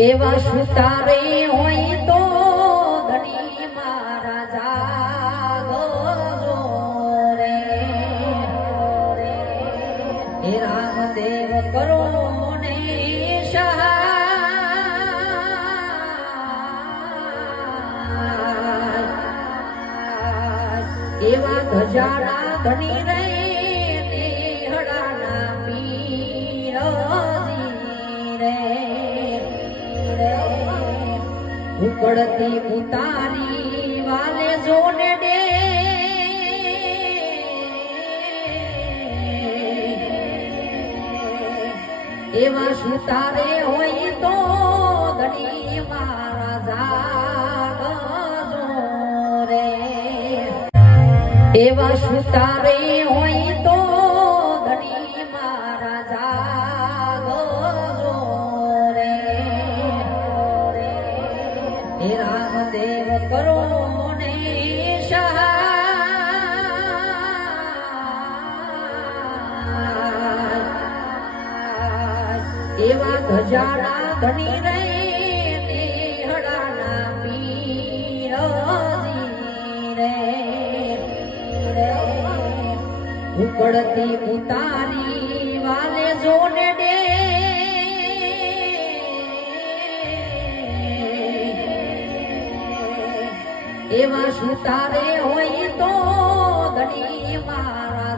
એવા સુતારે હોય તો ધણી મારા જાગો રે હે રામદેવ કરો ને સહાય એવા ગજાડા ધણી રે નેહડાના પીરજી રે ઉકળતી ઉતારી વાલે જોને દે એવા સુતારે હોય તો ધણી મારા જાગજો રે એવા સુતારે હોય તો ધણી મારા જાગજો રે હે રામદેવ કરો ને સહાય એવા ગજાડા ધણી રે નેહડાના પીરજી રે ઉકળતી ઉતારી વાલે જોને દે એવા સુતારે હોય તો ધણી મારા